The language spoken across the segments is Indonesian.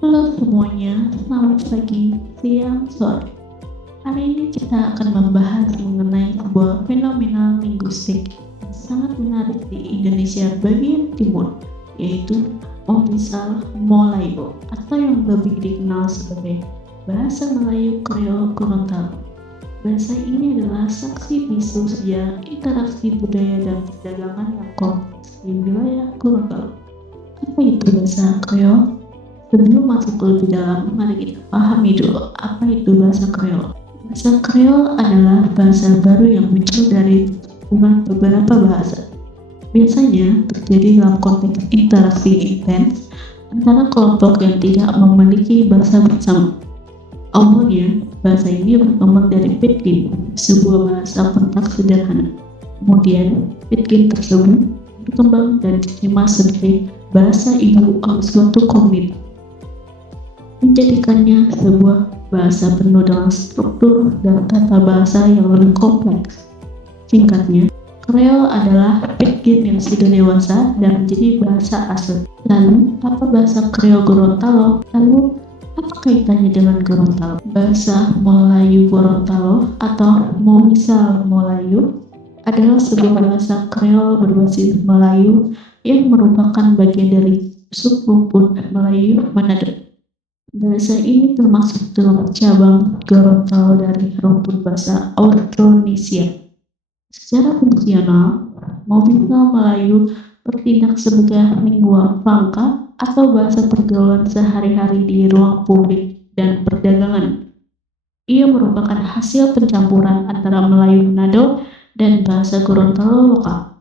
Halo semuanya, selamat pagi, siang, sore. Hari ini kita akan membahas mengenai sebuah fenomena linguistik yang sangat menarik di Indonesia bagian timur, yaitu Mombisal Molayu atau yang lebih dikenal sebagai Bahasa Melayu Kreol Gorontalo. Bahasa ini adalah saksi bisu sejarah interaksi budaya dan perdagangan yang kompleks di wilayah Gorontalo. Apa itu bahasa Kreol? Sebelum masuk lebih dalam, mari kita pahami dulu apa itu bahasa Kreol. Bahasa Kreol adalah bahasa baru yang muncul dari beberapa bahasa. Biasanya terjadi dalam konteks interaksi intens antara kelompok yang tidak memiliki bahasa bersama. Awalnya, bahasa ini berkembang dari Pidgin, sebuah bahasa pentak sederhana. Kemudian, Pidgin tersebut berkembang dan diterima sebagai bahasa ibu oleh suatu komunitas, menjadikannya sebuah bahasa penuh dengan struktur dan tata bahasa yang lebih kompleks. Singkatnya, Kreol adalah Pidgin yang sudah dewasa dan menjadi bahasa asli. Lalu, apa bahasa Kreol Gorontalo? Lalu, apa kaitannya dengan Gorontalo? Bahasa Melayu Gorontalo atau Mombisal Molayu adalah sebuah bahasa Kreol berbasis Melayu yang merupakan bagian dari subrumpun Melayu Manado. Bahasa ini termasuk dalam cabang Gorontalo dari rumpun bahasa Austronesia. Secara fungsional, Mombisal Melayu bertindak sebagai lingua franca atau bahasa pergaulan sehari-hari di ruang publik dan perdagangan. Ia merupakan hasil pencampuran antara Melayu Manado dan bahasa Gorontalo lokal.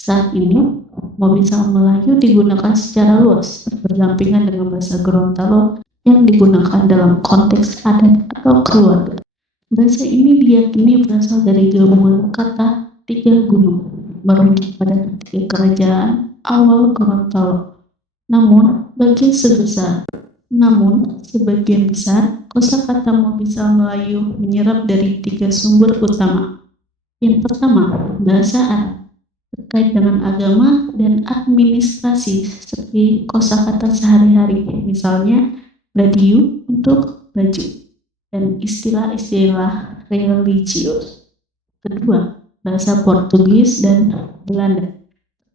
Saat ini, Mombisal Melayu digunakan secara luas berdampingan dengan bahasa Gorontalo yang digunakan dalam konteks adat atau keluarga. Bahasa ini diyakini berasal dari gabungan kata tiga gunung, merujuk pada tiga kerajaan awal Gorontalo. Namun, sebagian besar, kosakata Mombisal Melayu menyerap dari tiga sumber utama. Yang pertama, bahasa Arab, terkait dengan agama dan administrasi seperti kosakata sehari-hari, misalnya badiu untuk baju, dan istilah-istilah religius. Kedua, bahasa Portugis dan Belanda,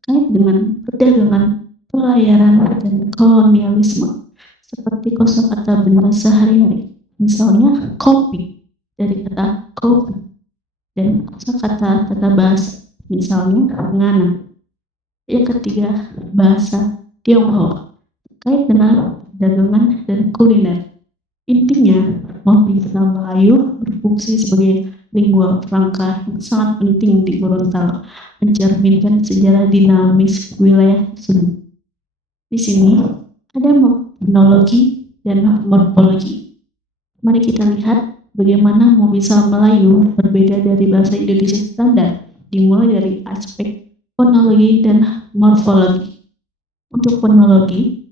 terkait dengan perdagangan, pelayaran, dan kolonialisme, seperti kosakata benda sehari-hari, misalnya kopi, dari kata kopi, dan kosakata tata bahasa, misalnya ngana. Yang ketiga, bahasa Tionghoa, terkait dengan dagangan dan kuliner. Intinya, Mombisal Melayu berfungsi sebagai lingua franca yang sangat penting di Gorontalo, mencerminkan sejarah dinamis wilayah tersebut. Di sini ada fonologi dan morfologi. Mari kita lihat bagaimana Mombisal Melayu berbeda dari bahasa Indonesia standar, dimulai dari aspek fonologi dan morfologi. Untuk fonologi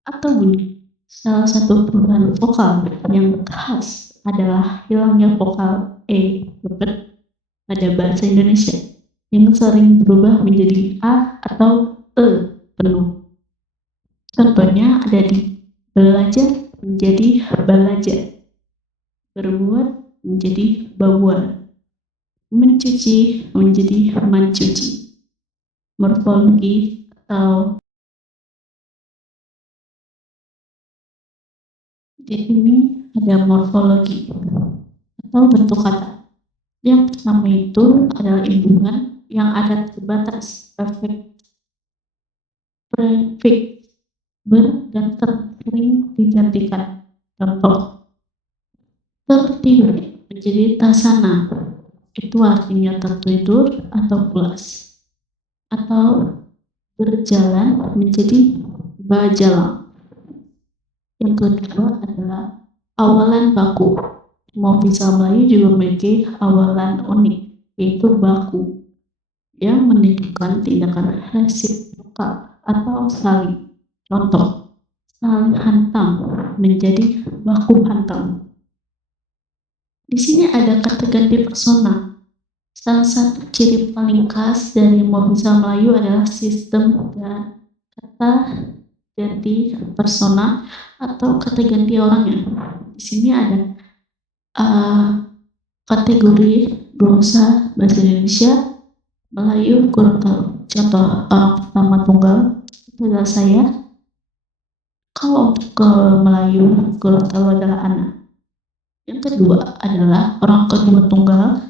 atau bunyi, salah satu perubahan vokal yang khas adalah hilangnya vokal e pada bahasa Indonesia yang sering berubah menjadi a atau e penuh. Contohnya ada di belajar menjadi balajar, berbuat menjadi babuan, mencuci menjadi mencuci. Morfologi atau di sini ada morfologi atau bentuk kata. Yang pertama itu adalah hubungan yang ada sebatas prefix dan sering digantikan. Contoh, tertidur menjadi tasana, itu artinya tertidur atau pulas. Atau berjalan menjadi bajalang. Yang kedua adalah awalan baku. Mombisal Melayu juga memiliki awalan unik, yaitu baku, yang menunjukkan tindakan resiprokal atau saling. Contoh, saling hantam menjadi baku hantam. Di sini ada kata ganti persona. Salah satu ciri paling khas dari Mombisal Melayu adalah sistem kata ganti persona atau kata ganti orangnya. Di sini ada kategori glosa bahasa Indonesia, Melayu, Gorontalo. Contoh orang pertama tunggal itu adalah saya. Kalau untuk ke Melayu, Gorontalo adalah anak. Yang kedua adalah orang kedua tunggal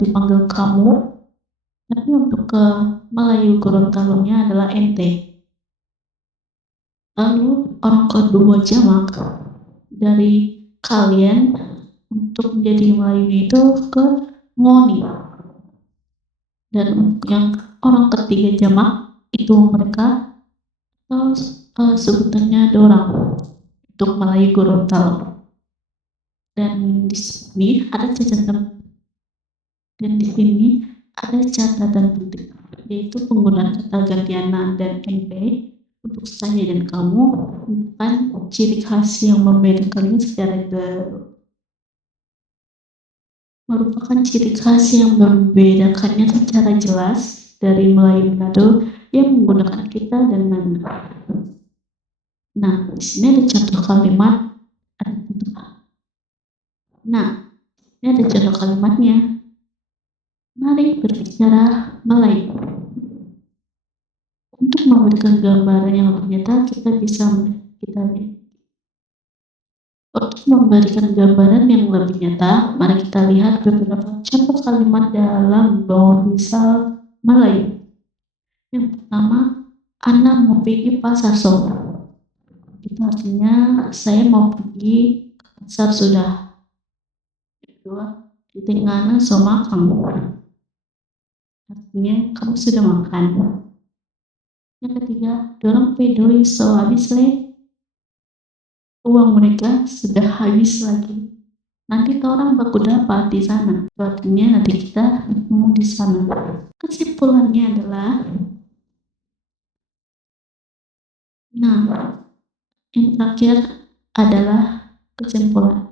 dipanggil kamu. Tapi untuk ke Melayu Gorontalo-nya adalah ente. Lalu orang kedua jamak dari kalian untuk menjadi Melayu itu ke ngoni. Dan untuk yang orang ketiga jamak itu mereka atau sebutannya dorang untuk Melayu Gorontalo. Dan di sini ada catatan penting, yaitu penggunaan kata ganti ana dan np untuk saya dan kamu bukan ciri khas yang membedakannya secara merupakan ciri khas yang membedakannya secara jelas dari Melayu Manado yang menggunakan kita dan nana. Nah, di sini ada contoh kalimat. Ini ada contoh kalimatnya. Mari berbicara Melayu. Untuk memberikan gambaran yang lebih nyata, Untuk memberikan gambaran yang lebih nyata, mari kita lihat beberapa contoh kalimat dalam bahasa misal Melayu. Yang pertama, Ana mau pergi pasar so. Itu artinya saya mau pergi ke pasar sudah. Kedua, Tingana so makan. Artinya kamu sudah makan. Yang ketiga, dorang pedoi so habis le. Uang mereka sudah habis lagi. Nanti orang baku dapat di sana. Artinya nanti kita mau di sana. Kesimpulannya adalah, yang terakhir adalah kesimpulan.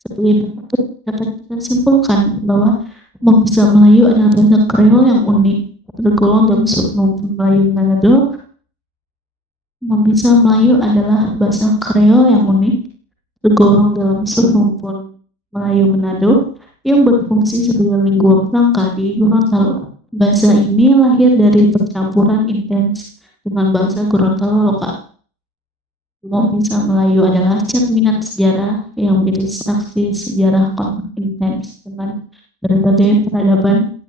Sebagai berikut dapat kita simpulkan bahwa bahasa Melayu adalah bahasa Kreol yang unik, tergolong dalam subkelompok Melayu Manado. Bahasa Melayu adalah bahasa Kreol yang unik, tergolong dalam subkelompok Melayu Manado yang berfungsi sebagai lingua franca di Gorontalo. Bahasa ini lahir dari percampuran intens dengan bahasa Gorontalo lokal. Bahasa Melayu adalah cerminan sejarah yang menjadi saksi sejarah kontak intens dengan berbagai peradaban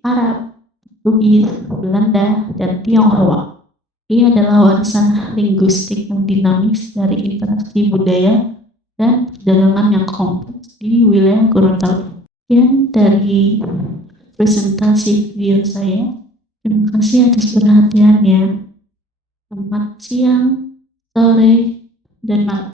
Arab, Portugis, Belanda, dan Tionghoa. Ia adalah warisan linguistik yang dinamis dari interaksi budaya dan perdagangan yang kompleks di wilayah Gorontalo. Sekian dari presentasi video saya. Terima kasih atas perhatiannya. Selamat siang, sore, dan malam.